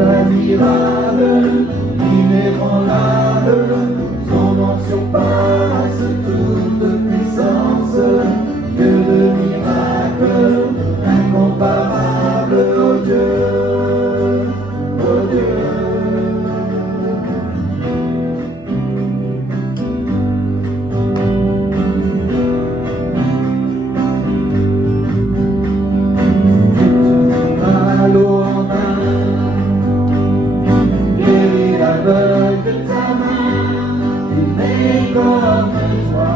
admirable, inébranlable, son nom surpasse toute puissance. Dieu de miracle, incomparable, oh Dieu, oh Dieu. L'eau en main, guéris l'aveugle de ta main, il est comme toi,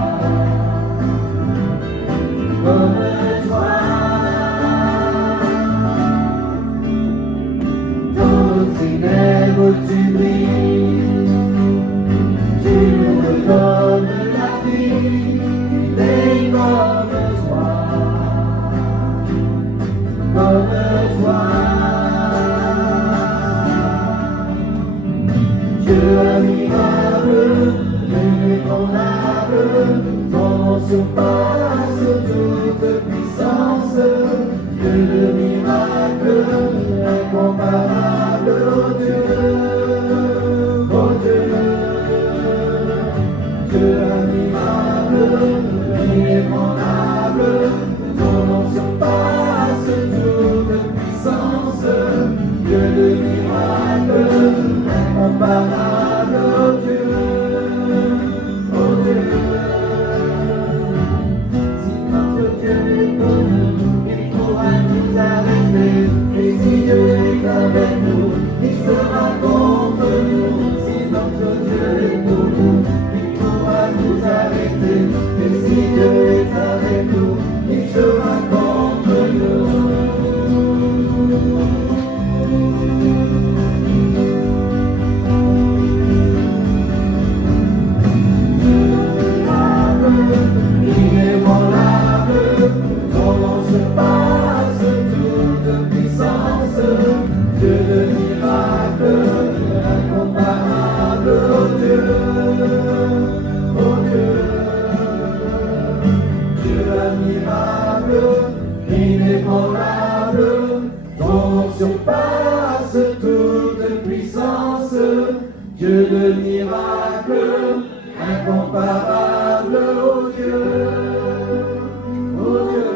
comme toi. Dans nos ténèbres tu brilles, tu nous redonnes la vie, il est comme toi, comme toi. Dieu admirable, inébranlable, ton nom surpasse toute puissance. Dieu de miracle, incomparable, oh Dieu, oh Dieu. Dieu admirable, inébranlable, ton nom surpasse toute puissance. Dieu de miracle, incomparable, oh Dieu, oh Dieu. Si notre Dieu est comme nous, il pourra nous arrêter. Et si Dieu est avec nous, il sera contre nous. Si notre Dieu est pour nous, il pourra nous arrêter. Et si Dieu est avec nous, il sera contre nous. Inébranlable, ton nom surpasse toute puissance. Dieu de miracle, incomparable, oh Dieu, oh Dieu. Dieu admirable, inébranlable, ton nom surpasse toute puissance. Dieu de miracle, incomparable, oh Dieu, oh Dieu.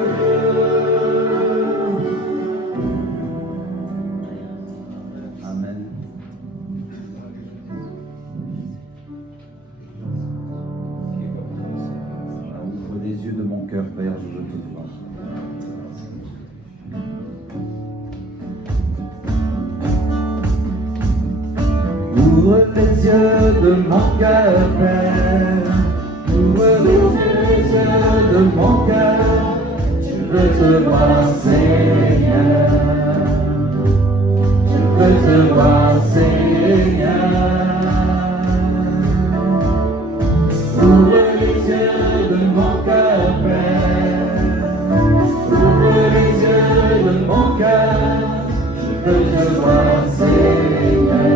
Amen. Ouvre les yeux de mon cœur, Père, je te vois. Ouvre les yeux de mon cœur, Père. Ouvre les yeux de mon cœur. Je veux te voir, Seigneur. Je veux te voir, Seigneur. Ouvre les yeux de mon cœur, Père. Ouvre les yeux de mon cœur. Je veux te voir, Seigneur.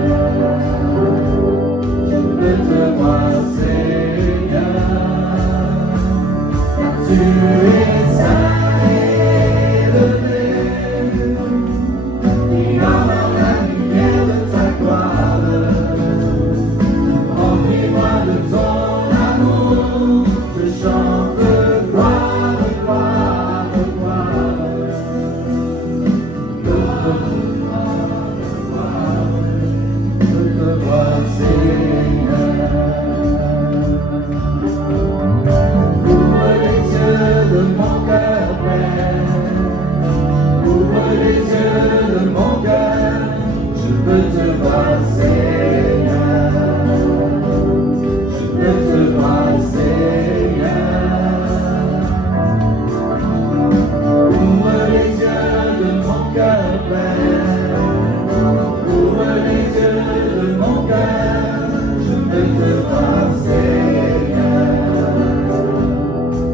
Je veux te voir, Seigneur. Tu es saint et élevé, brillant dans la lumière de ta gloire. Remplis-moi de ton amour, je chante gloire, gloire, gloire. Je te vois, Seigneur. Ouvre les yeux de mon cœur, Père. Ouvre les yeux de mon cœur. Je veux te voir, Seigneur. Je veux te voir, Seigneur. Ouvre les yeux de mon cœur, Père. Ouvre les yeux de mon cœur. Je veux te voir, Seigneur.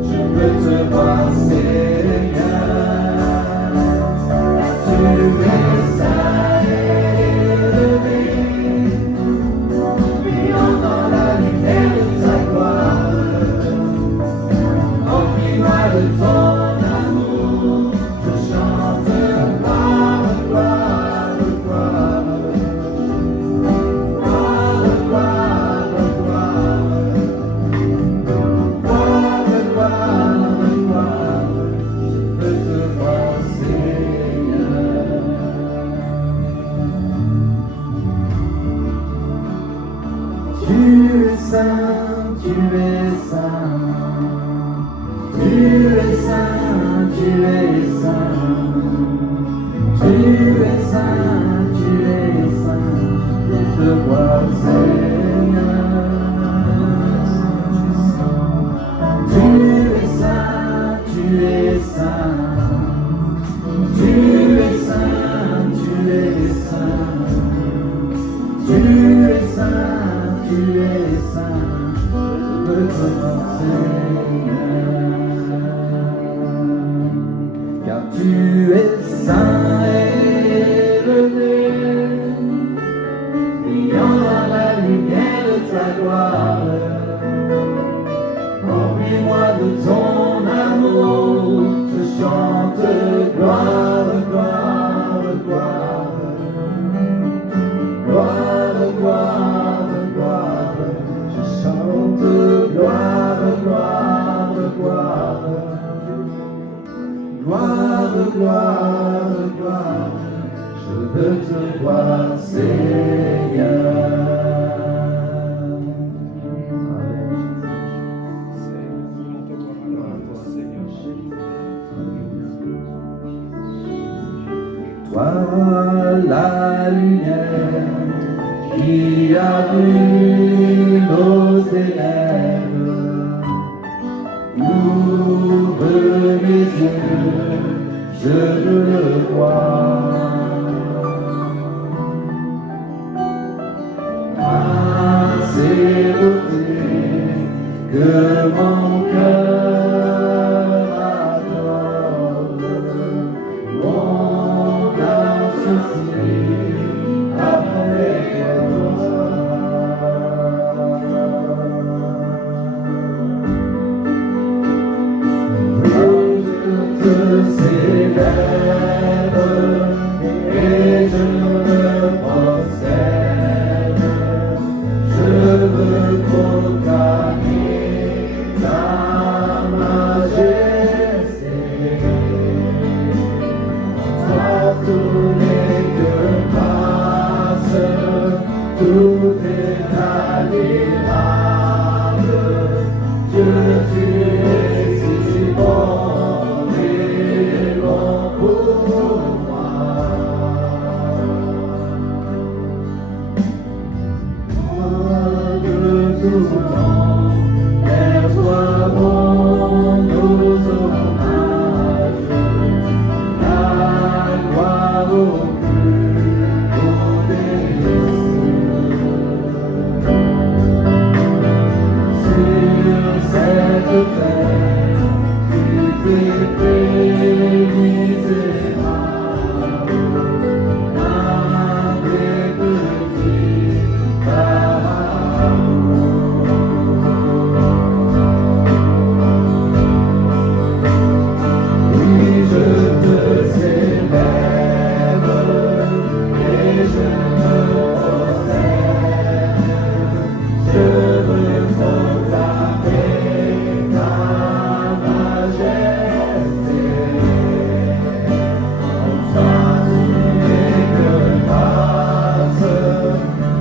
Je veux te voir, Seigneur. Tu es saint et élevé, tu es saint, tu es saint, tu es saint, tu es saint, tu es saint, je te vois Seigneur. Tu es saint, tu es saint, tu es saint, tu es saint, tu es saint, tu es saint, je veux te voir Seigneur. Car tu es saint élevé, brillant dans la lumière de ta gloire. Remplis-moi de ton amour, je chante gloire, gloire, gloire. Gloire, gloire, gloire, je chante gloire, gloire, gloire. Gloire, gloire, gloire, je veux te voir Seigneur. Toi, la lumière qui allume nos ténèbres, ouvre mes yeux, je veux le voir. Assez beauté que mon cœur adore, mon âme s'offrit après toi. Je te célèbre et je me prosterne. Je veux proclamer ta majesté. Toi, tout n'est que grâce, tout est admirable. Dieu, tu es si bon et bon pour moi. De tout temps, vers toi vont nos hommages, la gloire au plus haut des cieux. Sur cette terre, tu t'es fait misérable, humble et petit par amour. Oui, je te célèbre et je me prosterne. Je veux proclamer ta majesté. En toi, tout n'est que grâce,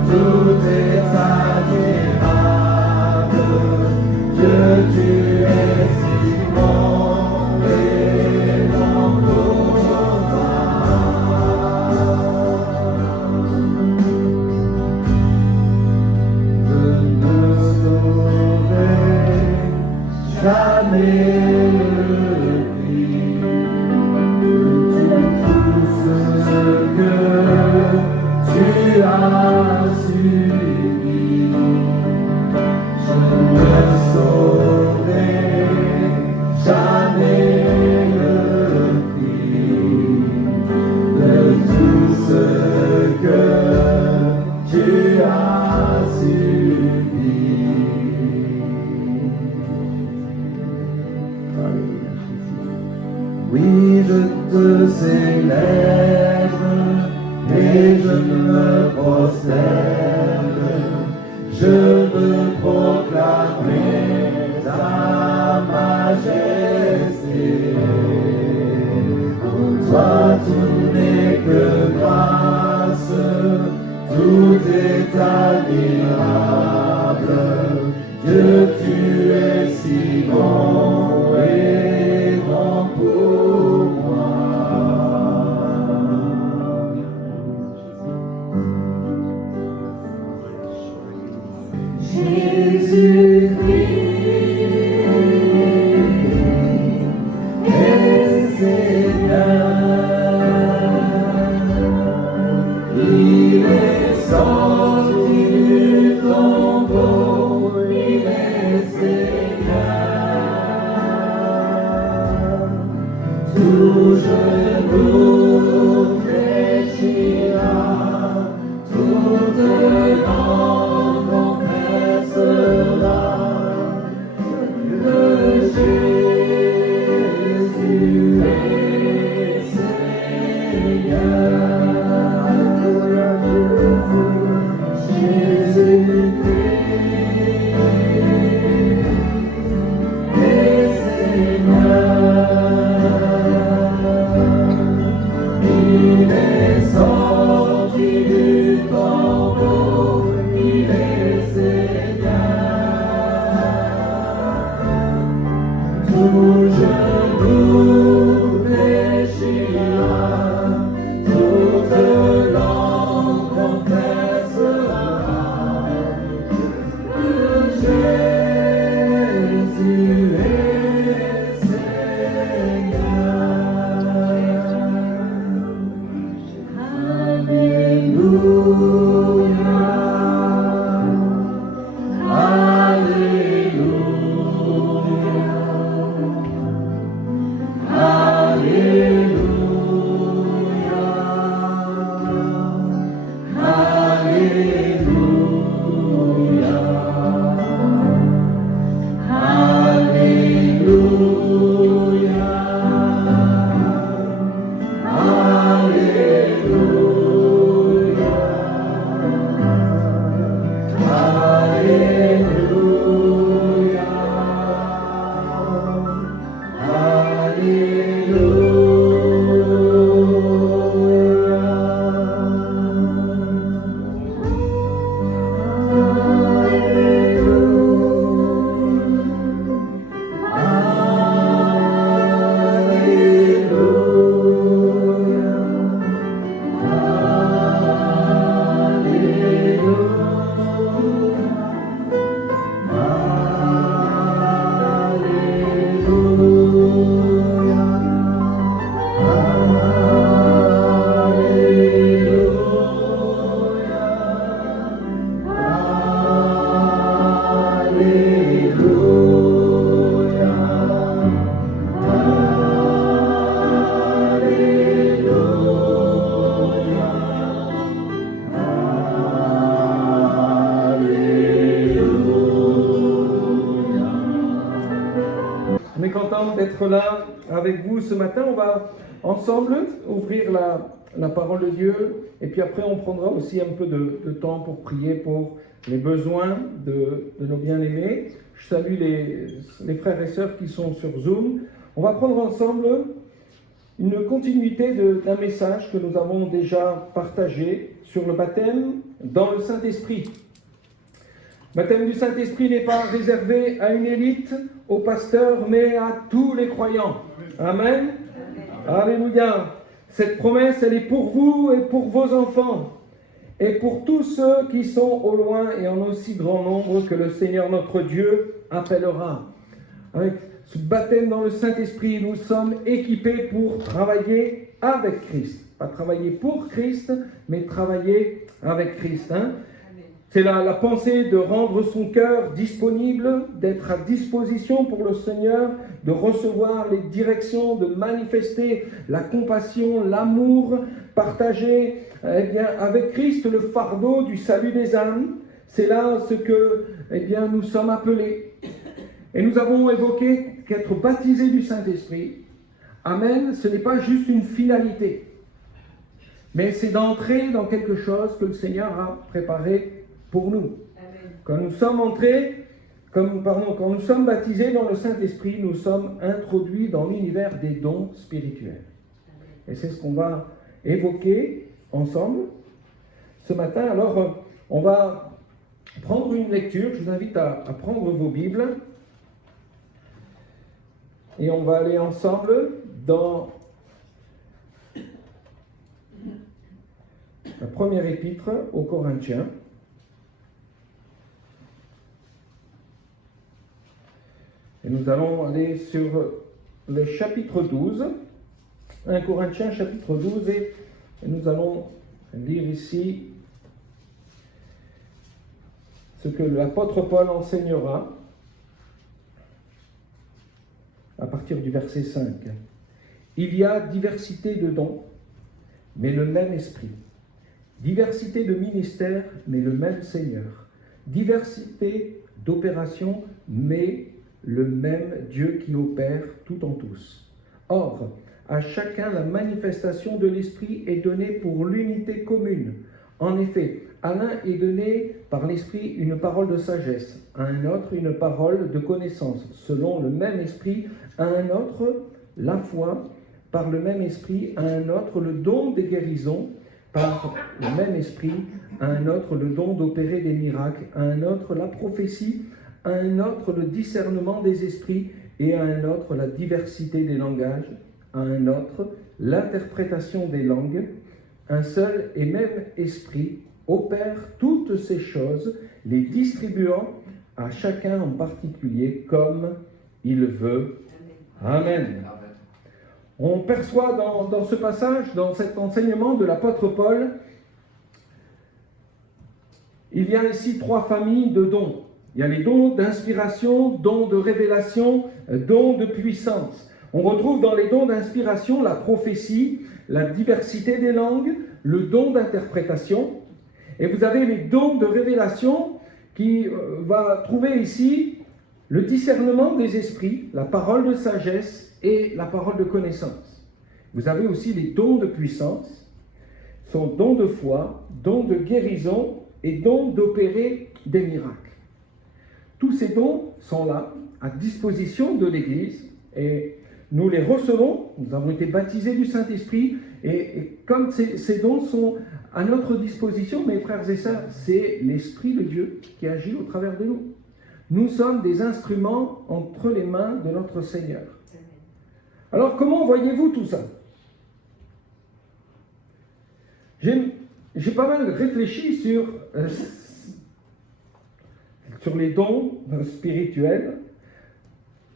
tout est admirable. Dieu, tu es si bon et bon pour moi. Je ne saurais jamais le prix de tout ce que tu as subi. Je ne saurais jamais le prix de tout ce que tu as subi. Oui, je te célèbre et je me prosterne. Je veux proclamer ta majesté. En toi, tout n'est que grâce, tout est admirable. Dieu, tu est sorti du tombeau, il est Seigneur. Tout genou fléchira, toute langue confessera que Jésus est Seigneur. Jésus-Christ est Seigneur. Il est sorti du tombeau, il est Seigneur. Tout genou fléchira, toute langue confessera que Jésus est Seigneur. Alléluia, Alléluia, Alléluia, Alléluia, On est content d'être là avec vous ce matin. On va ensemble ouvrir la parole de Dieu et puis après on prendra aussi un peu de temps pour prier pour les besoins de nos bien-aimés. Je salue les frères et sœurs qui sont sur Zoom. On va prendre ensemble une continuité d'un message que nous avons déjà partagé sur le baptême dans le Saint-Esprit. Le baptême du Saint-Esprit n'est pas réservé à une élite, aux pasteurs, mais à tous les croyants. Amen. Alléluia. Cette promesse, elle est pour vous et pour vos enfants, et pour tous ceux qui sont au loin et en aussi grand nombre que le Seigneur notre Dieu appellera. Avec ce baptême dans le Saint-Esprit, nous sommes équipés pour travailler avec Christ. Pas travailler pour Christ, mais travailler avec Christ. C'est la pensée de rendre son cœur disponible, d'être à disposition pour le Seigneur, de recevoir les directions, de manifester la compassion, l'amour, partager avec Christ le fardeau du salut des âmes. C'est là ce que nous sommes appelés. Et nous avons évoqué qu'être baptisé du Saint-Esprit, Amen, ce n'est pas juste une finalité, mais c'est d'entrer dans quelque chose que le Seigneur a préparé pour nous. Amen. Quand nous sommes quand nous sommes baptisés dans le Saint-Esprit, nous sommes introduits dans l'univers des dons spirituels. Amen. Et c'est ce qu'on va évoquer ensemble ce matin. Alors, on va prendre une lecture. Je vous invite à prendre vos Bibles. Et on va aller ensemble dans la première épître aux Corinthiens. Et nous allons aller sur le chapitre 12, 1 Corinthiens chapitre 12, et nous allons lire ici ce que l'apôtre Paul enseignera à partir du verset 5. Il y a diversité de dons, mais le même esprit. Diversité de ministères, mais le même Seigneur. Diversité d'opérations, mais le même Dieu qui opère tout en tous. Or, à chacun la manifestation de l'Esprit est donnée pour l'unité commune. En effet, à l'un est donné par l'Esprit une parole de sagesse, à un autre une parole de connaissance, selon le même Esprit, à un autre la foi, par le même Esprit, à un autre le don des guérisons, par le même Esprit, à un autre le don d'opérer des miracles, à un autre la prophétie, à un autre le discernement des esprits, et à un autre la diversité des langages, à un autre l'interprétation des langues. Un seul et même Esprit opère toutes ces choses, les distribuant à chacun en particulier comme il veut. Amen. On perçoit dans ce passage, dans cet enseignement de l'apôtre Paul, il y a ici 3 familles de dons. Il y a les dons d'inspiration, dons de révélation, dons de puissance. On retrouve dans les dons d'inspiration la prophétie, la diversité des langues, le don d'interprétation. Et vous avez les dons de révélation qui va trouver ici le discernement des esprits, la parole de sagesse et la parole de connaissance. Vous avez aussi les dons de puissance, sont dons de foi, dons de guérison et dons d'opérer des miracles. Tous ces dons sont là, à disposition de l'Église, et nous les recevons, nous avons été baptisés du Saint-Esprit, et comme ces dons sont à notre disposition, mes frères et sœurs, c'est l'Esprit de Dieu qui agit au travers de nous. Nous sommes des instruments entre les mains de notre Seigneur. Alors, comment voyez-vous tout ça? J'ai pas mal réfléchi sur les dons spirituels.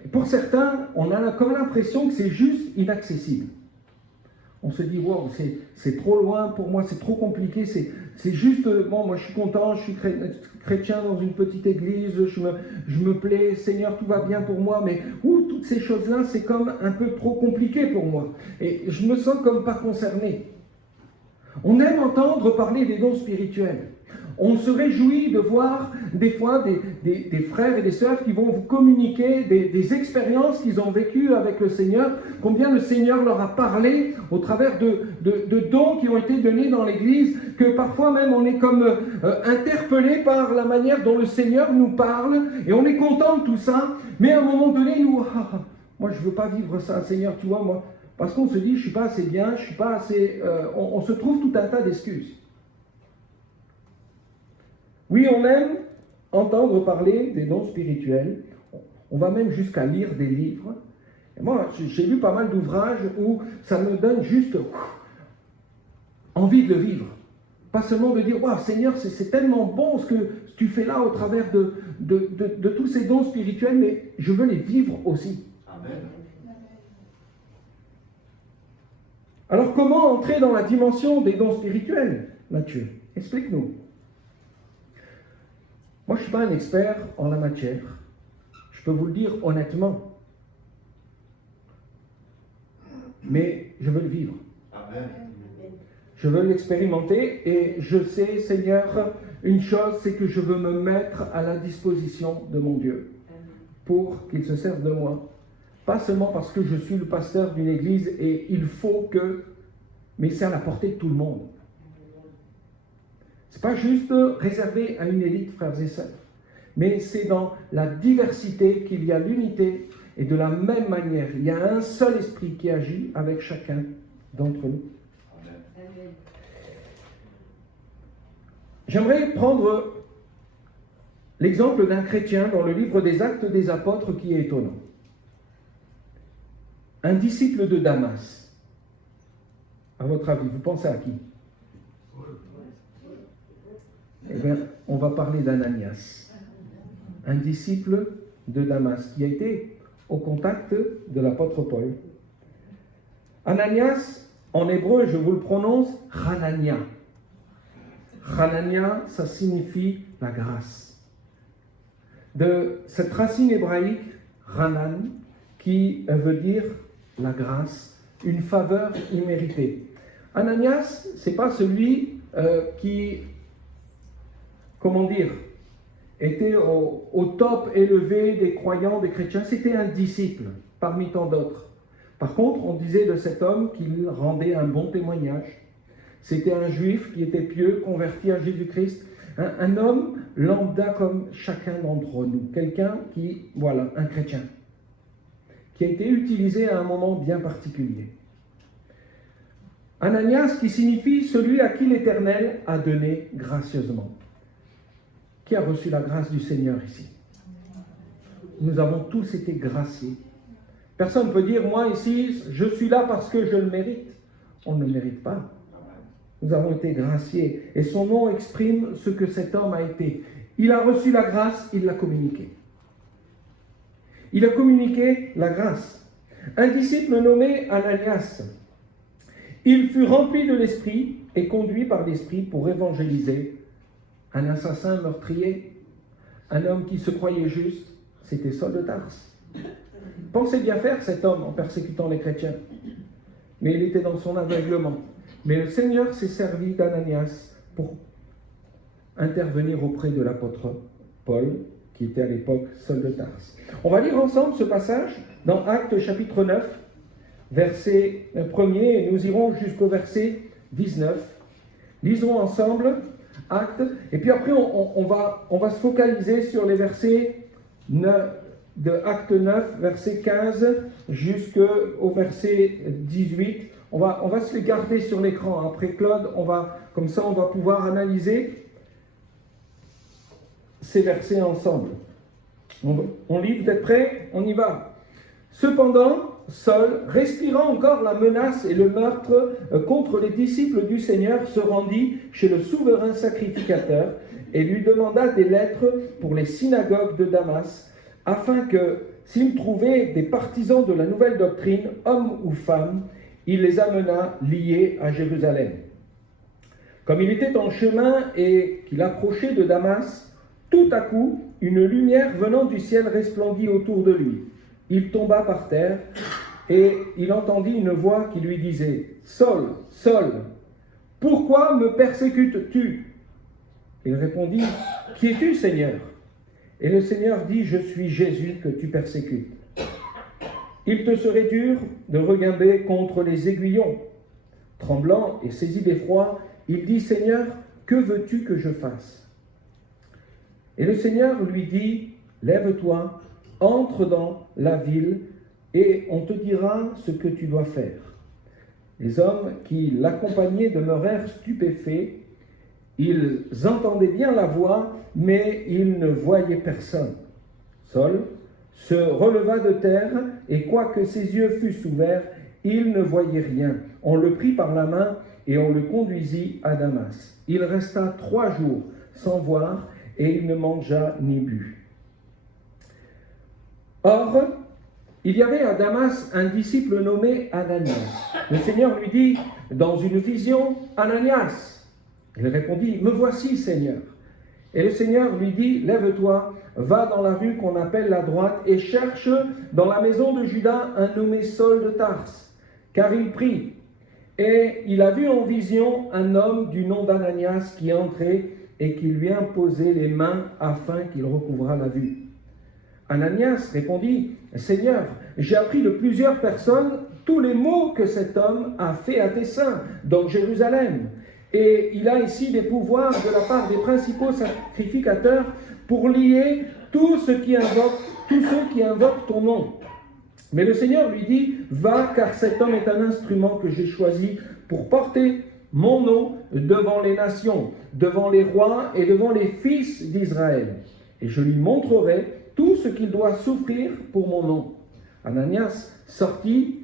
Et pour certains, on a comme l'impression que c'est juste inaccessible. On se dit, wow, c'est trop loin pour moi, c'est trop compliqué, c'est juste, bon, moi je suis content, je suis chrétien dans une petite église, je me plais, Seigneur, tout va bien pour moi, mais toutes ces choses-là, c'est comme un peu trop compliqué pour moi. Et je me sens comme pas concerné. On aime entendre parler des dons spirituels. On se réjouit de voir des fois des frères et des sœurs qui vont vous communiquer des expériences qu'ils ont vécues avec le Seigneur, combien le Seigneur leur a parlé au travers de dons qui ont été donnés dans l'Église, que parfois même on est comme interpellé par la manière dont le Seigneur nous parle, et on est content de tout ça, mais à un moment donné, nous, moi je ne veux pas vivre ça, Seigneur, tu vois, moi, parce qu'on se dit, je ne suis pas assez bien, je ne suis pas assez... on se trouve tout un tas d'excuses. Oui, on aime entendre parler des dons spirituels. On va même jusqu'à lire des livres. Et moi, j'ai lu pas mal d'ouvrages où ça me donne juste envie de le vivre. Pas seulement de dire, wow, Seigneur, c'est tellement bon ce que tu fais là au travers de tous ces dons spirituels, mais je veux les vivre aussi. Amen. Alors, comment entrer dans la dimension des dons spirituels, Mathieu? Explique-nous. Moi, je ne suis pas un expert en la matière. Je peux vous le dire honnêtement. Mais je veux le vivre. Amen. Je veux l'expérimenter et je sais, Seigneur, une chose, c'est que je veux me mettre à la disposition de mon Dieu pour qu'il se serve de moi. Pas seulement parce que je suis le pasteur d'une église et il faut que... Mais c'est à la portée de tout le monde. Ce n'est pas juste réservé à une élite, frères et sœurs, mais c'est dans la diversité qu'il y a l'unité, et de la même manière, il y a un seul esprit qui agit avec chacun d'entre nous. Amen. J'aimerais prendre l'exemple d'un chrétien dans le livre des Actes des Apôtres qui est étonnant. Un disciple de Damas. À votre avis, vous pensez à qui ? Eh bien, on va parler d'Ananias, un disciple de Damas qui a été au contact de l'apôtre Paul. Ananias, en hébreu, je vous le prononce, Hanania. Hanania, ça signifie la grâce. de cette racine hébraïque, Ranan, qui veut dire la grâce, une faveur imméritée. Ananias, ce n'est pas celui qui, comment dire, était au top élevé des croyants, des chrétiens, c'était un disciple parmi tant d'autres. Par contre, on disait de cet homme qu'il rendait un bon témoignage. C'était un juif qui était pieux, converti à Jésus-Christ, un homme lambda comme chacun d'entre nous, quelqu'un qui, voilà, un chrétien, qui a été utilisé à un moment bien particulier. Ananias qui signifie celui à qui l'Éternel a donné gracieusement. Qui a reçu la grâce du Seigneur ici? Nous avons tous été graciés. Personne ne peut dire, moi ici, je suis là parce que je le mérite. On ne le mérite pas. Nous avons été graciés. Et son nom exprime ce que cet homme a été. Il a reçu la grâce, il l'a communiquée. Il a communiqué la grâce. Un disciple nommé Ananias, il fut rempli de l'Esprit et conduit par l'Esprit pour évangéliser. Un assassin meurtrier, un homme qui se croyait juste, c'était Saul de Tarse. Pensait bien faire cet homme en persécutant les chrétiens, mais il était dans son aveuglement. Mais le Seigneur s'est servi d'Ananias pour intervenir auprès de l'apôtre Paul, qui était à l'époque Saul de Tarse. On va lire ensemble ce passage dans Actes chapitre 9, verset 1er, et nous irons jusqu'au verset 19. Lisons ensemble Actes, et puis après on va se focaliser sur les versets 9, de Acte 9, verset 15 jusqu'au verset 18. On va se les garder sur l'écran. Après Claude, comme ça on va pouvoir analyser ces versets ensemble. On lit, vous êtes prêts? On y va. Cependant, Saul, respirant encore la menace et le meurtre contre les disciples du Seigneur, se rendit chez le souverain sacrificateur et lui demanda des lettres pour les synagogues de Damas, afin que, s'il trouvait des partisans de la nouvelle doctrine, hommes ou femmes, il les amena liés à Jérusalem. Comme il était en chemin et qu'il approchait de Damas, tout à coup, une lumière venant du ciel resplendit autour de lui. Il tomba par terre et il entendit une voix qui lui disait « Saul, Saul, pourquoi me persécutes-tu » Il répondit « Qui es-tu, Seigneur » Et le Seigneur dit « Je suis Jésus que tu persécutes. Il te serait dur de regimber contre les aiguillons. » Tremblant et saisi d'effroi, il dit « Seigneur, que veux-tu que je fasse » Et le Seigneur lui dit « Lève-toi, entre dans la ville et on te dira ce que tu dois faire. » Les hommes qui l'accompagnaient demeurèrent stupéfaits. Ils entendaient bien la voix, mais ils ne voyaient personne. Saul se releva de terre, et quoique ses yeux fussent ouverts, il ne voyait rien. On le prit par la main et on le conduisit à Damas. Il resta 3 jours sans voir, et il ne mangea ni but. Or, il y avait à Damas un disciple nommé Ananias. Le Seigneur lui dit dans une vision « Ananias !» Il répondit « Me voici, Seigneur !» Et le Seigneur lui dit « Lève-toi, va dans la rue qu'on appelle la droite et cherche dans la maison de Judas un nommé Saul de Tarse, car il prie. Et il a vu en vision un homme du nom d'Ananias qui entrait et qui lui imposait les mains afin qu'il recouvrât la vue. » Ananias répondit « Seigneur, j'ai appris de plusieurs personnes tous les maux que cet homme a fait à tes saints dans Jérusalem. Et il a ici des pouvoirs de la part des principaux sacrificateurs pour lier tous ceux qui invoquent ton nom. Mais le Seigneur lui dit « Va, car cet homme est un instrument que j'ai choisi pour porter mon nom devant les nations, devant les rois et devant les fils d'Israël. Et je lui montrerai tout ce qu'il doit souffrir pour mon nom. » Ananias sortit,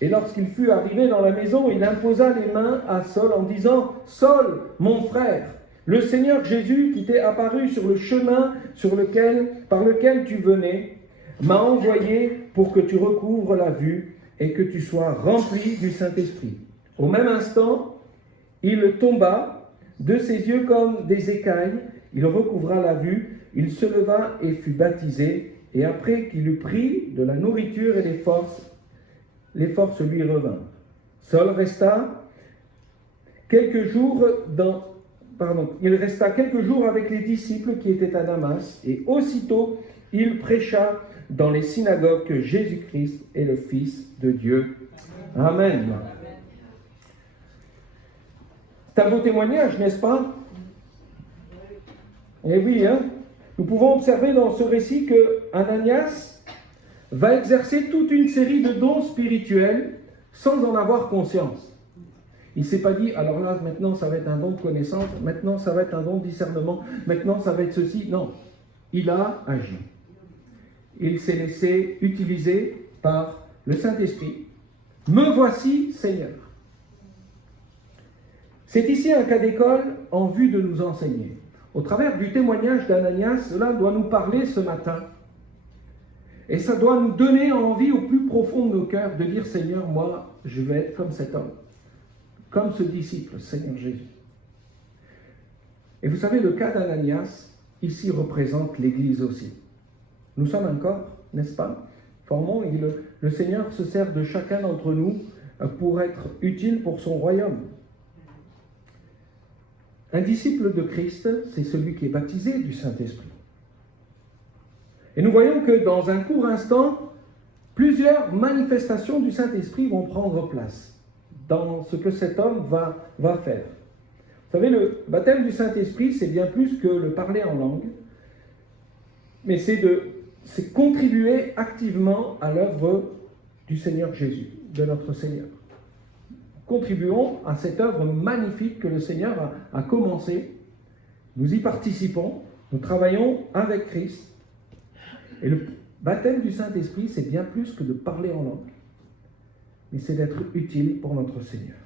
et lorsqu'il fut arrivé dans la maison, il imposa les mains à Saul en disant « Saul, mon frère, le Seigneur Jésus qui t'est apparu sur le chemin par lequel tu venais, m'a envoyé pour que tu recouvres la vue et que tu sois rempli du Saint-Esprit. » Au même instant, il tomba de ses yeux comme des écailles, il recouvra la vue, il se leva et fut baptisé, et après qu'il eut pris de la nourriture et les forces lui revinrent. Il resta quelques jours avec les disciples qui étaient à Damas, et aussitôt il prêcha dans les synagogues que Jésus-Christ est le Fils de Dieu. Amen. C'est un beau témoignage, n'est-ce pas? Eh oui, hein? Nous pouvons observer dans ce récit que Ananias va exercer toute une série de dons spirituels sans en avoir conscience. Il ne s'est pas dit, alors là, maintenant, ça va être un don de connaissance, maintenant, ça va être un don de discernement, maintenant, ça va être ceci. Non, il a agi. Il s'est laissé utiliser par le Saint-Esprit. Me voici, Seigneur. C'est ici un cas d'école en vue de nous enseigner. Au travers du témoignage d'Ananias, cela doit nous parler ce matin. Et ça doit nous donner envie au plus profond de nos cœurs de dire, Seigneur, moi, je vais être comme cet homme, comme ce disciple, Seigneur Jésus. Et vous savez, le cas d'Ananias, ici, représente l'Église aussi. Nous sommes un corps, n'est-ce pas? Formons, et le Seigneur se sert de chacun d'entre nous pour être utile pour son royaume. Un disciple de Christ, c'est celui qui est baptisé du Saint-Esprit. Et nous voyons que dans un court instant, plusieurs manifestations du Saint-Esprit vont prendre place dans ce que cet homme va faire. Vous savez, le baptême du Saint-Esprit, c'est bien plus que le parler en langue, mais c'est contribuer activement à l'œuvre du Seigneur Jésus, de notre Seigneur. Contribuons à cette œuvre magnifique que le Seigneur a commencée. Nous y participons, nous travaillons avec Christ. Et le baptême du Saint-Esprit, c'est bien plus que de parler en langue, mais c'est d'être utile pour notre Seigneur.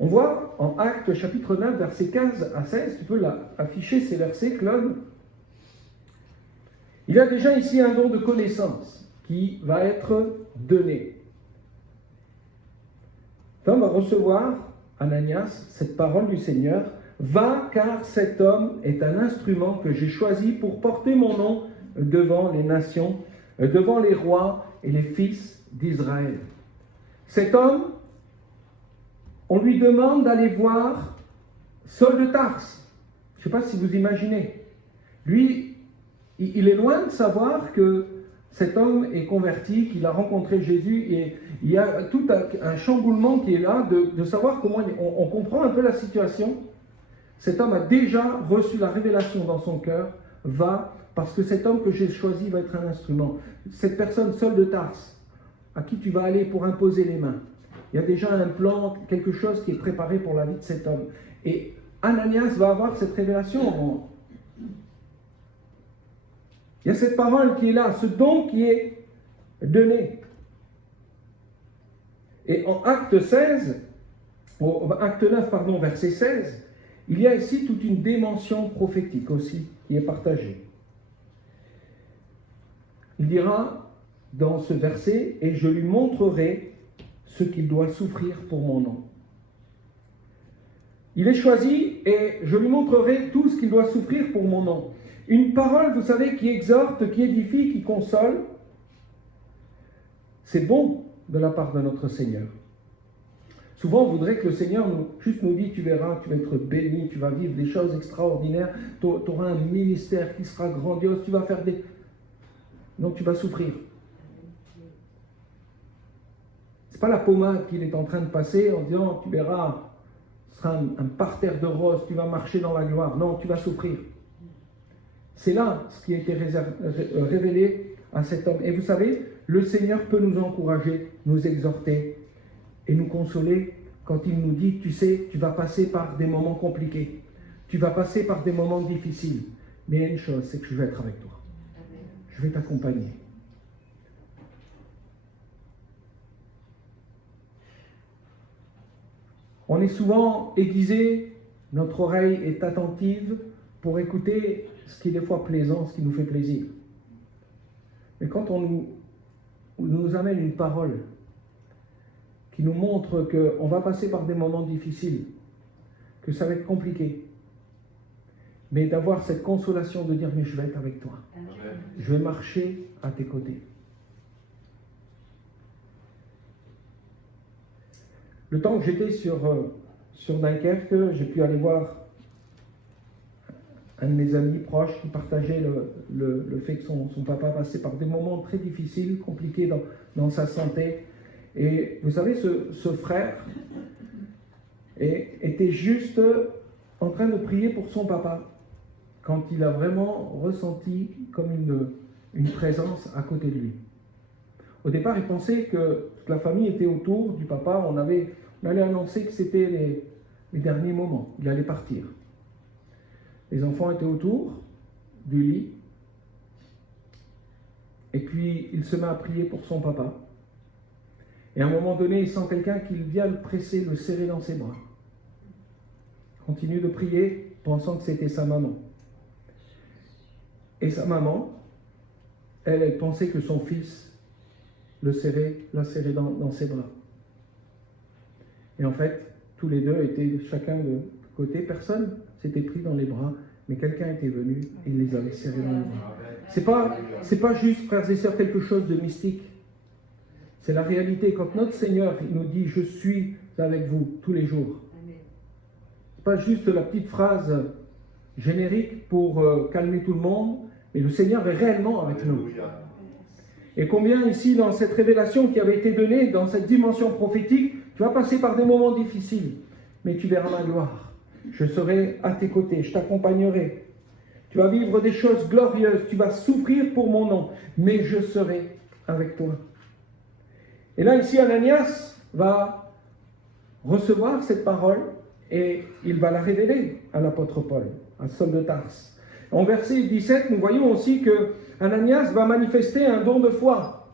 On voit en Actes chapitre 9, versets 15 à 16, tu peux afficher ces versets, Claude. Il y a déjà ici un don de connaissance qui va être donné. L'homme va recevoir, Ananias, cette parole du Seigneur. Va, car cet homme est un instrument que j'ai choisi pour porter mon nom devant les nations, devant les rois et les fils d'Israël. Cet homme, on lui demande d'aller voir Saul de Tarse. Je ne sais pas si vous imaginez. Lui, il est loin de savoir que cet homme est converti, qu'il a rencontré Jésus, et il y a tout un chamboulement qui est là de savoir comment on comprend un peu la situation. Cet homme a déjà reçu la révélation dans son cœur, va, parce que cet homme que j'ai choisi va être un instrument. Cette personne, Saul de Tarse, à qui tu vas aller pour imposer les mains. Il y a déjà un plan, quelque chose qui est préparé pour la vie de cet homme. Et Ananias va avoir cette révélation. Il y a cette parole qui est là, ce don qui est donné. Et en Acte 9, verset 16, il y a ici toute une dimension prophétique aussi qui est partagée. Il dira dans ce verset, « Et je lui montrerai ce qu'il doit souffrir pour mon nom. » Il est choisi et je lui montrerai tout ce qu'il doit souffrir pour mon nom. Une parole, vous savez, qui exhorte, qui édifie, qui console. C'est bon de la part de notre Seigneur. Souvent, on voudrait que le Seigneur nous dise, tu verras, tu vas être béni, tu vas vivre des choses extraordinaires, tu auras un ministère qui sera grandiose, tu vas faire des... Non, tu vas souffrir. Ce n'est pas la pommade qu'il est en train de passer en disant, tu verras, ce sera un parterre de roses, tu vas marcher dans la gloire. Non, tu vas souffrir. C'est là ce qui a été révélé à cet homme. Et vous savez, le Seigneur peut nous encourager, nous exhorter et nous consoler quand il nous dit, tu sais, tu vas passer par des moments compliqués, tu vas passer par des moments difficiles. Mais il y a une chose, c'est que je vais être avec toi. Je vais t'accompagner. On est souvent aiguisé, notre oreille est attentive pour écouter ce qui est des fois plaisant, ce qui nous fait plaisir. Mais quand on nous amène une parole qui nous montre qu'on va passer par des moments difficiles, que ça va être compliqué, mais d'avoir cette consolation de dire, mais je vais être avec toi. Amen. Je vais marcher à tes côtés. Le temps que j'étais sur Dunkerque, j'ai pu aller voir un de mes amis proches qui partageait le fait que son papa passait par des moments très difficiles, compliqués dans sa santé. Et vous savez, ce frère était juste en train de prier pour son papa quand il a vraiment ressenti comme une présence à côté de lui. Au départ, il pensait que toute la famille était autour du papa. On allait annoncer que c'était les derniers moments. Il allait partir. Les enfants étaient autour du lit. Et puis, il se met à prier pour son papa. Et à un moment donné, il sent quelqu'un qui vient le presser, le serrer dans ses bras. Il continue de prier, pensant que c'était sa maman. Et sa maman, elle pensait que son fils l'a serré dans ses bras. Et en fait, tous les deux étaient chacun de côté. Personne s'était pris dans les bras, mais quelqu'un était venu et il les avait serrés dans les bras. C'est pas juste, frères et sœurs, quelque chose de mystique. C'est la réalité. Quand notre Seigneur il nous dit « Je suis avec vous tous les jours », c'est pas juste la petite phrase générique pour calmer tout le monde, mais le Seigneur est réellement avec nous. Et combien ici, dans cette révélation qui avait été donnée, dans cette dimension prophétique, tu vas passer par des moments difficiles, mais tu verras ma gloire. Je serai à tes côtés, je t'accompagnerai. Tu vas vivre des choses glorieuses, tu vas souffrir pour mon nom, mais je serai avec toi. Et là, ici, Ananias va recevoir cette parole et il va la révéler à l'apôtre Paul, à Saul de Tarse. En verset 17, nous voyons aussi que Ananias va manifester un don de foi.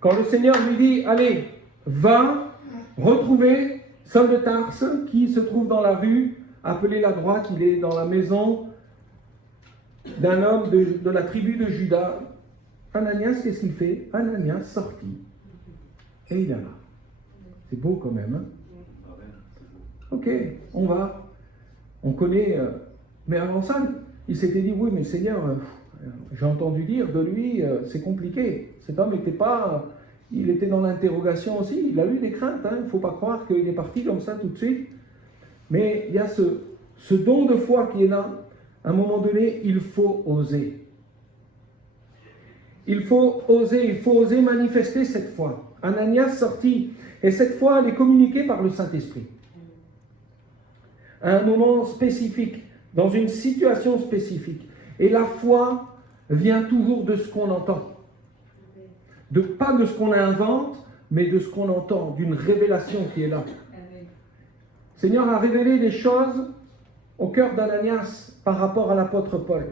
Quand le Seigneur lui dit, allez, va retrouver Saul de Tarse qui se trouve dans la rue, appelé la droite, il est dans la maison d'un homme de la tribu de Juda. Ananias, qu'est-ce qu'il fait? Ananias sortit. Et il est là. C'est beau quand même. Hein? Ok, on va. On connaît. Mais avant ça, il s'était dit, oui, mais Seigneur, j'ai entendu dire de lui, c'est compliqué. Cet homme n'était pas... Il était dans l'interrogation aussi. Il a eu des craintes. Il ne faut pas croire qu'il est parti comme ça tout de suite. Mais il y a ce don de foi qui est là. À un moment donné, il faut oser. Il faut oser manifester cette foi. Ananias sortit, et cette foi, elle est communiquée par le Saint-Esprit. À un moment spécifique, dans une situation spécifique. Et la foi vient toujours de ce qu'on entend. Pas de ce qu'on invente, mais de ce qu'on entend, d'une révélation qui est là. Le Seigneur a révélé des choses au cœur d'Ananias par rapport à l'apôtre Paul.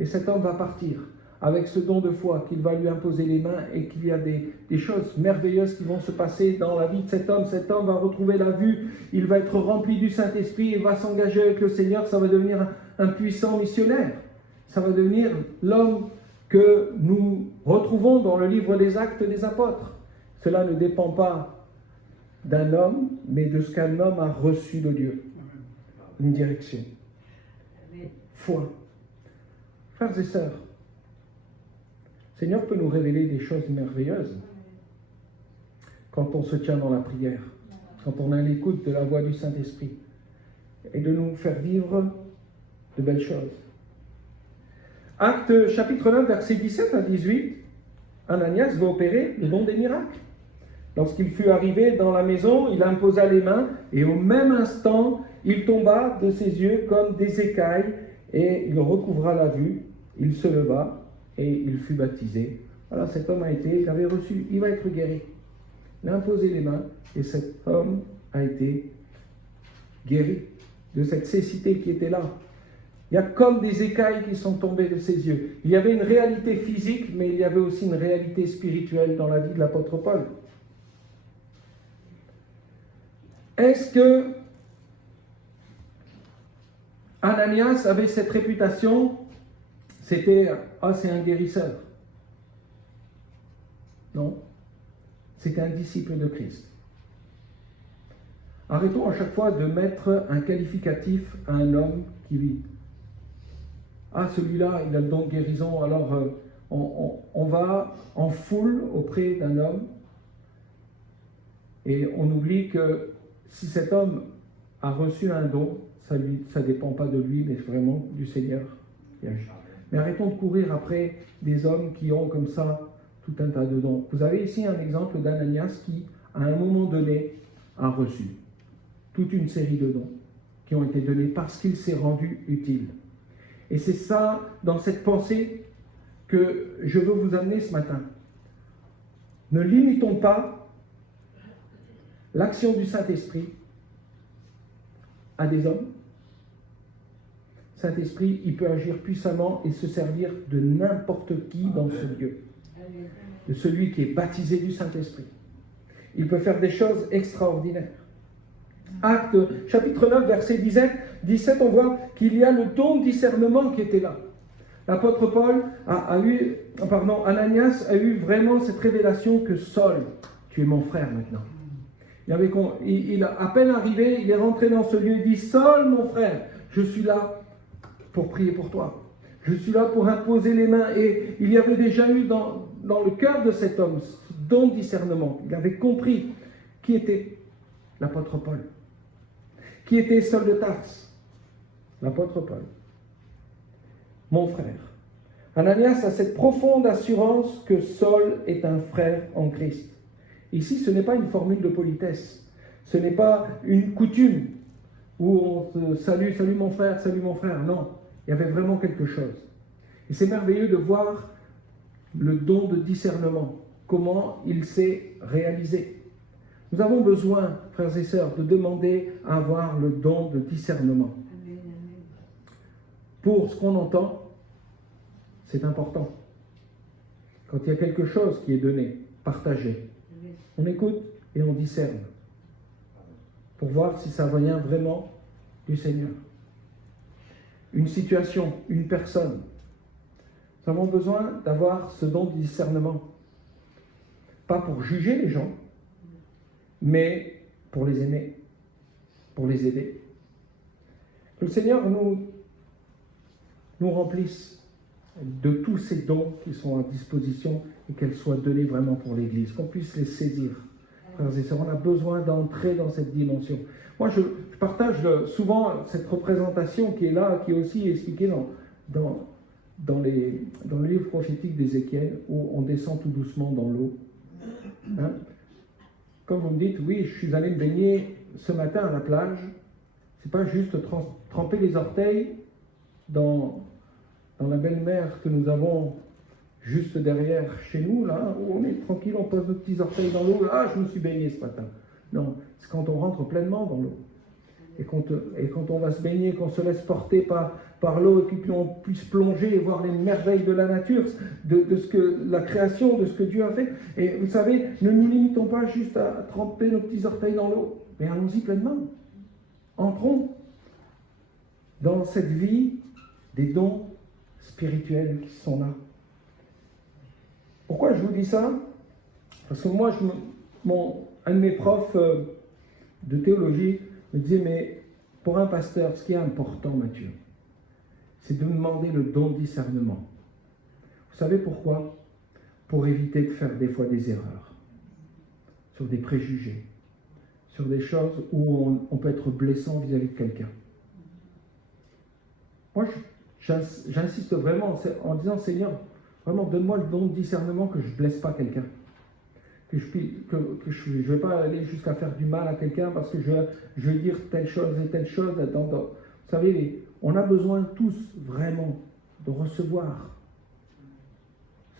Et cet homme va partir avec ce don de foi qu'il va lui imposer les mains et qu'il y a des choses merveilleuses qui vont se passer dans la vie de cet homme. Cet homme va retrouver la vue, il va être rempli du Saint-Esprit et va s'engager avec le Seigneur. Ça va devenir un puissant missionnaire. Ça va devenir l'homme que nous retrouvons dans le livre des Actes des Apôtres. Cela ne dépend pas d'un homme, mais de ce qu'un homme a reçu de Dieu. Une direction. Foi. Frères et sœurs, le Seigneur peut nous révéler des choses merveilleuses quand on se tient dans la prière, quand on a l'écoute de la voix du Saint-Esprit et de nous faire vivre de belles choses. Acte chapitre 9, versets 17 à 18, Ananias va opérer le don des miracles. Lorsqu'il fut arrivé dans la maison, il imposa les mains et au même instant, il tomba de ses yeux comme des écailles et il recouvra la vue. Il se leva et il fut baptisé. Voilà, cet homme il avait reçu, il va être guéri. Il a imposé les mains et cet homme a été guéri de cette cécité qui était là. Il y a comme des écailles qui sont tombées de ses yeux. Il y avait une réalité physique, mais il y avait aussi une réalité spirituelle dans la vie de l'apôtre Paul. Est-ce que Ananias avait cette réputation? C'était, c'est un guérisseur. Non, c'était un disciple de Christ. Arrêtons à chaque fois de mettre un qualificatif à un homme qui ah, celui-là, il a le don de guérison, alors on va en foule auprès d'un homme et on oublie que si cet homme a reçu un don, ça ne dépend pas de lui, mais vraiment du Seigneur qui agit. Mais arrêtons de courir après des hommes qui ont comme ça tout un tas de dons. Vous avez ici un exemple d'Ananias qui, à un moment donné, a reçu toute une série de dons qui ont été donnés parce qu'il s'est rendu utile. Et c'est ça, dans cette pensée, que je veux vous amener ce matin. Ne limitons pas l'action du Saint-Esprit à des hommes. Saint-Esprit, il peut agir puissamment et se servir de n'importe qui dans ce lieu. De celui qui est baptisé du Saint-Esprit. Il peut faire des choses extraordinaires. Actes, chapitre 9, verset 17, on voit qu'il y a le don de discernement qui était là. L'apôtre Paul Ananias a eu vraiment cette révélation que Saul, tu es mon frère maintenant. Il a à peine arrivé, il est rentré dans ce lieu, il dit, Saul, mon frère, je suis là pour prier pour toi. Je suis là pour imposer les mains. Et il y avait déjà eu dans le cœur de cet homme ce don de discernement. Il avait compris qui était l'apôtre Paul. Qui était Saul de Tarse? L'apôtre Paul. Mon frère. Ananias a cette profonde assurance que Saul est un frère en Christ. Ici, ce n'est pas une formule de politesse. Ce n'est pas une coutume où on se salue, salut mon frère, non. Il y avait vraiment quelque chose. Et c'est merveilleux de voir le don de discernement, comment il s'est réalisé. Nous avons besoin, frères et sœurs, de demander à avoir le don de discernement. Pour ce qu'on entend, c'est important. Quand il y a quelque chose qui est donné, partagé, on écoute et on discerne pour voir si ça vient vraiment du Seigneur. Une situation, une personne. Nous avons besoin d'avoir ce don de discernement. Pas pour juger les gens, mais pour les aimer, pour les aider. Que le Seigneur nous remplisse de tous ces dons qui sont à disposition et qu'elles soient données vraiment pour l'Église, qu'on puisse les saisir. Frères et sœurs, on a besoin d'entrer dans cette dimension. Moi, je partage souvent cette représentation qui est là, qui est aussi expliquée dans le livre prophétique d'Ézéchiel, où on descend tout doucement dans l'eau. Hein? Comme vous me dites, oui, je suis allé me baigner ce matin à la plage, c'est pas juste tremper les orteils dans la belle mer que nous avons juste derrière chez nous, là, où on est tranquille, on pose nos petits orteils dans l'eau, ah, je me suis baigné ce matin. Non, c'est quand on rentre pleinement dans l'eau. Et quand on va se baigner, qu'on se laisse porter par l'eau, et puis on puisse plonger et voir les merveilles de la nature, de ce que la création, de ce que Dieu a fait. Et vous savez, ne nous limitons pas juste à tremper nos petits orteils dans l'eau, mais allons-y pleinement. Entrons dans cette vie des dons spirituels qui sont là. Pourquoi je vous dis ça? Parce que moi, un de mes profs de théologie me disait, mais pour un pasteur, ce qui est important, Mathieu, c'est de demander le don de discernement. Vous savez pourquoi? Pour éviter de faire des fois des erreurs, sur des préjugés, sur des choses où on peut être blessant vis-à-vis de quelqu'un. Moi, j'insiste vraiment en disant, Seigneur, vraiment, donne-moi le don de discernement que je ne blesse pas quelqu'un. Que je ne vais pas aller jusqu'à faire du mal à quelqu'un parce que je vais dire telle chose et telle chose. Vous savez, on a besoin tous vraiment de recevoir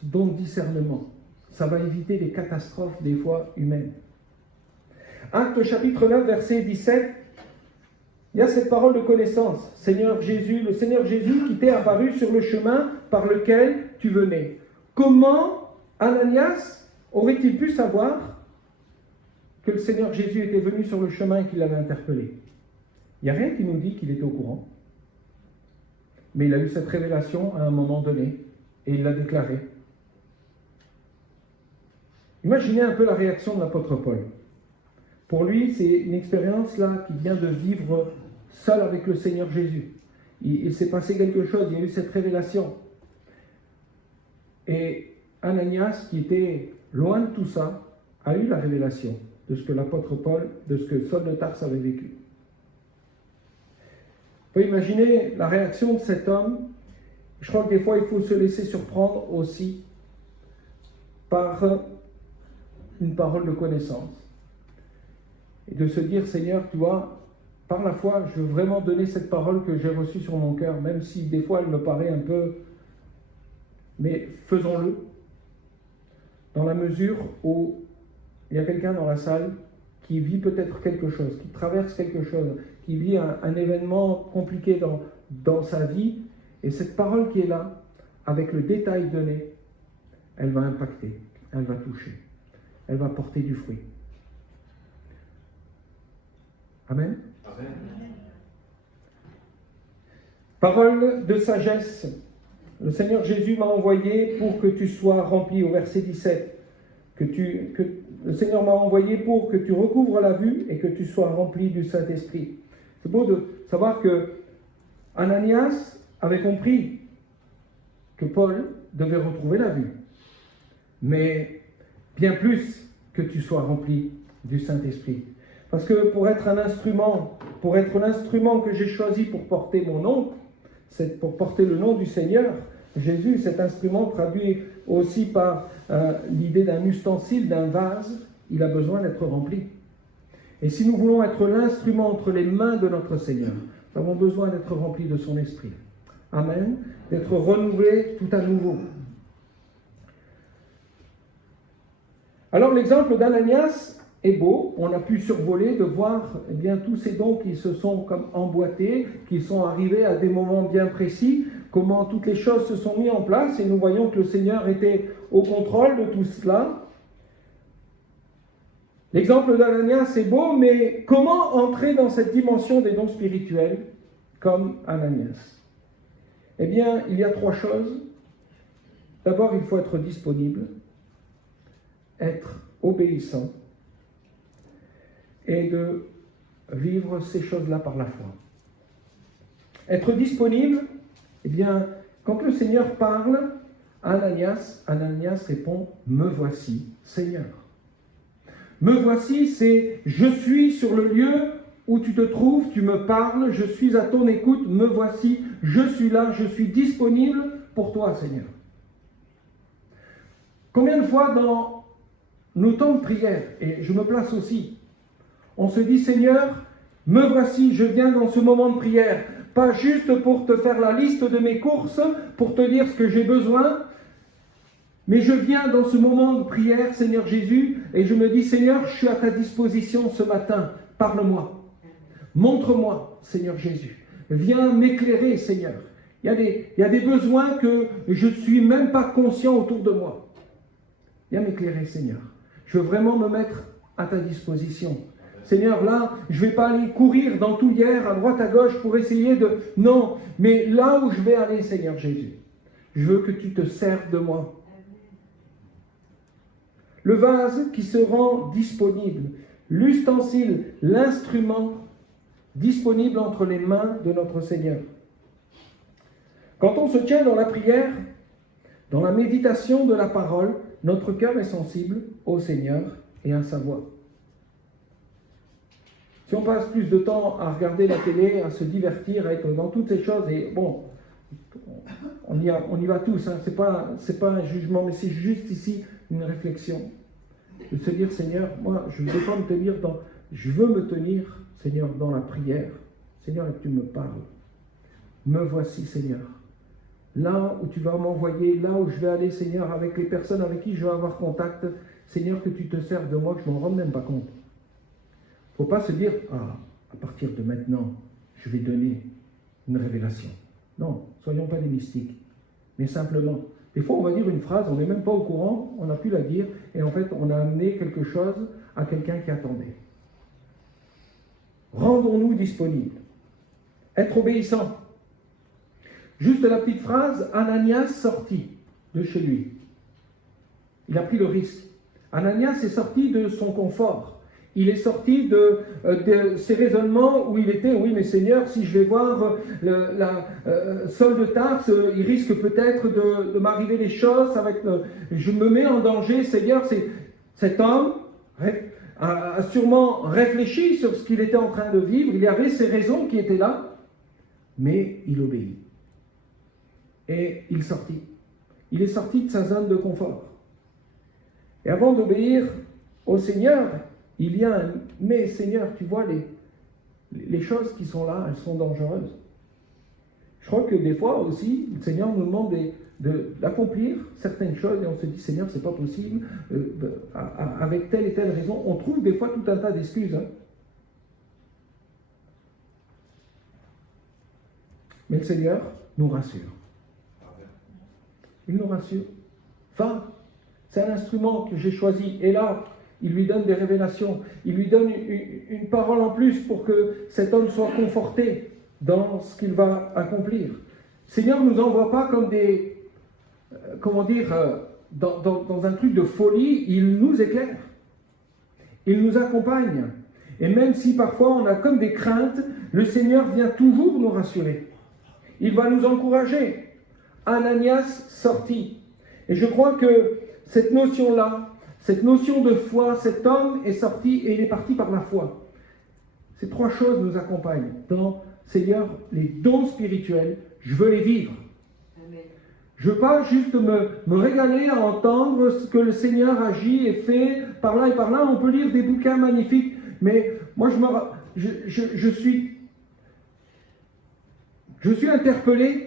ce don de discernement. Ça va éviter les catastrophes des fois humaines. Actes chapitre 9, verset 17, il y a cette parole de connaissance. Seigneur Jésus, le Seigneur Jésus qui t'est apparu sur le chemin par lequel tu venais. Comment Ananias aurait-il pu savoir que le Seigneur Jésus était venu sur le chemin et qu'il l'avait interpellé? Il n'y a rien qui nous dit qu'il était au courant. Mais il a eu cette révélation à un moment donné et il l'a déclaré. Imaginez un peu la réaction de l'apôtre Paul. Pour lui, c'est une expérience là qu'il vient de vivre seul avec le Seigneur Jésus. il s'est passé quelque chose, il y a eu cette révélation. Et Ananias, qui était loin de tout ça, a eu la révélation de ce que l'apôtre Paul, de ce que Saul de Tarse avait vécu. Vous pouvez imaginer la réaction de cet homme. Je crois que des fois, il faut se laisser surprendre aussi par une parole de connaissance. Et de se dire, Seigneur, tu vois, par la foi, je veux vraiment donner cette parole que j'ai reçue sur mon cœur, même si des fois elle me paraît un peu... Mais faisons-le, dans la mesure où il y a quelqu'un dans la salle qui vit peut-être quelque chose, qui traverse quelque chose, qui vit un événement compliqué dans sa vie, et cette parole qui est là, avec le détail donné, elle va impacter, elle va toucher, elle va porter du fruit. Amen. Amen. Parole de sagesse. Le Seigneur Jésus m'a envoyé pour que tu sois rempli, au verset 17, le Seigneur m'a envoyé pour que tu recouvres la vue et que tu sois rempli du Saint-Esprit. C'est beau de savoir que Ananias avait compris que Paul devait retrouver la vue, mais bien plus que tu sois rempli du Saint-Esprit. Parce que pour être l'instrument que j'ai choisi pour porter mon nom, c'est pour porter le nom du Seigneur, Jésus, cet instrument traduit aussi par l'idée d'un ustensile, d'un vase, il a besoin d'être rempli. Et si nous voulons être l'instrument entre les mains de notre Seigneur, nous avons besoin d'être remplis de son esprit. Amen. D'être renouvelés tout à nouveau. Alors l'exemple d'Ananias est beau, on a pu survoler, de voir tous ces dons qui se sont comme emboîtés, qui sont arrivés à des moments bien précis, comment toutes les choses se sont mises en place, et nous voyons que le Seigneur était au contrôle de tout cela. L'exemple d'Ananias est beau, mais comment entrer dans cette dimension des dons spirituels comme Ananias? Eh bien, il y a 3 choses. D'abord, il faut être disponible, être obéissant, et de vivre ces choses-là par la foi. Être disponible, eh bien, quand le Seigneur parle, Ananias répond « Me voici, Seigneur ». Me voici, c'est « Je suis sur le lieu où tu te trouves, tu me parles, je suis à ton écoute, me voici, je suis là, je suis disponible pour toi, Seigneur ». Combien de fois dans nos temps de prière, et je me place aussi, on se dit, Seigneur, me voici, je viens dans ce moment de prière, pas juste pour te faire la liste de mes courses, pour te dire ce que j'ai besoin, mais je viens dans ce moment de prière, Seigneur Jésus, et je me dis, Seigneur, je suis à ta disposition ce matin, parle-moi, montre-moi, Seigneur Jésus, viens m'éclairer, Seigneur. Il y a des besoins que je ne suis même pas conscient autour de moi. Viens m'éclairer, Seigneur. Je veux vraiment me mettre à ta disposition. Seigneur, là, je ne vais pas aller courir dans tout l'hier, à droite, à gauche, pour essayer de... Non, mais là où je vais aller, Seigneur Jésus, je veux que tu te serves de moi. Le vase qui se rend disponible, l'ustensile, l'instrument disponible entre les mains de notre Seigneur. Quand on se tient dans la prière, dans la méditation de la parole, notre cœur est sensible au Seigneur et à sa voix. Si on passe plus de temps à regarder la télé, à se divertir, à être dans toutes ces choses, et bon, on y va tous, hein, c'est pas un jugement, mais c'est juste ici une réflexion. De se dire, Seigneur, moi, je ne veux pas me tenir je veux me tenir, Seigneur, dans la prière. Seigneur, que tu me parles. Me voici, Seigneur. Là où tu vas m'envoyer, là où je vais aller, Seigneur, avec les personnes avec qui je vais avoir contact, Seigneur, que tu te serves de moi, que je ne m'en rende même pas compte. Il ne faut pas se dire, à partir de maintenant, je vais donner une révélation. Non, soyons pas des mystiques, mais simplement. Des fois, on va dire une phrase, on n'est même pas au courant, on a pu la dire, et en fait, on a amené quelque chose à quelqu'un qui attendait. Rendons-nous disponibles. Être obéissant. Juste la petite phrase, Ananias sortit de chez lui. Il a pris le risque. Ananias est sorti de son confort. il est sorti de ces raisonnements où il était, oui mais Seigneur, si je vais voir Saul de Tarse, il risque peut-être de m'arriver des choses, je me mets en danger, Seigneur. Cet homme a sûrement réfléchi sur ce qu'il était en train de vivre, il y avait ses raisons qui étaient là, mais il obéit. Et il sortit. Il est sorti de sa zone de confort. Et avant d'obéir au Seigneur, il y a un « mais Seigneur, tu vois, les choses qui sont là, elles sont dangereuses. » Je crois que des fois aussi, le Seigneur nous demande d'accomplir certaines choses et on se dit « Seigneur, c'est pas possible, avec telle et telle raison. » On trouve des fois tout un tas d'excuses. Hein. Mais le Seigneur nous rassure. Il nous rassure. Va, c'est un instrument que j'ai choisi. Et là, il lui donne des révélations. Il lui donne une parole en plus pour que cet homme soit conforté dans ce qu'il va accomplir. Le Seigneur ne nous envoie pas comme dans un truc de folie. Il nous éclaire. Il nous accompagne. Et même si parfois on a comme des craintes, le Seigneur vient toujours nous rassurer. Il va nous encourager. Ananias sortit. Et je crois que cette notion-là, cette notion de foi, cet homme est sorti et il est parti par la foi. Ces trois choses nous accompagnent dans, Seigneur, les dons spirituels, je veux les vivre. Amen. Je ne veux pas juste me régaler à entendre ce que le Seigneur agit et fait par là et par là. On peut lire des bouquins magnifiques, mais moi je suis interpellé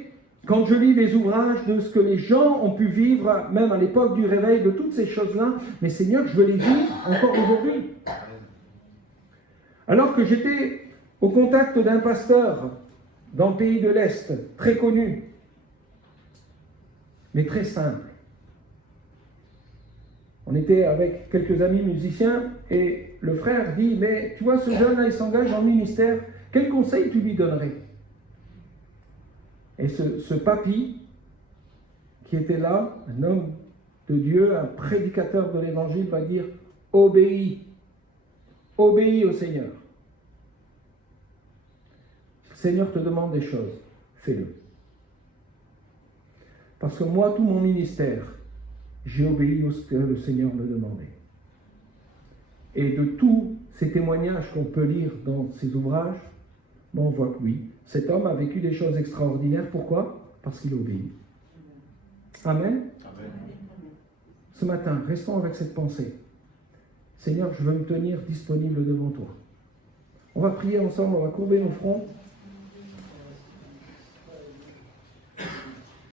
quand je lis les ouvrages de ce que les gens ont pu vivre, même à l'époque du réveil, de toutes ces choses-là. Mais Seigneur, je veux les vivre encore aujourd'hui. Alors que j'étais au contact d'un pasteur dans le pays de l'Est, très connu, mais très simple. On était avec quelques amis musiciens et le frère dit « Mais tu vois, ce jeune-là, il s'engage en ministère, quel conseil tu lui donnerais ?» Et ce papy, qui était là, un homme de Dieu, un prédicateur de l'évangile, va dire « Obéis, obéis au Seigneur. Le Seigneur te demande des choses, fais-le. Parce que moi, tout mon ministère, j'ai obéi à ce que le Seigneur me demandait. » Et de tous ces témoignages qu'on peut lire dans ces ouvrages, on voit que oui, cet homme a vécu des choses extraordinaires. Pourquoi? Parce qu'il obéit. Amen. Amen. Ce matin, restons avec cette pensée. Seigneur, je veux me tenir disponible devant toi. On va prier ensemble, on va courber nos fronts.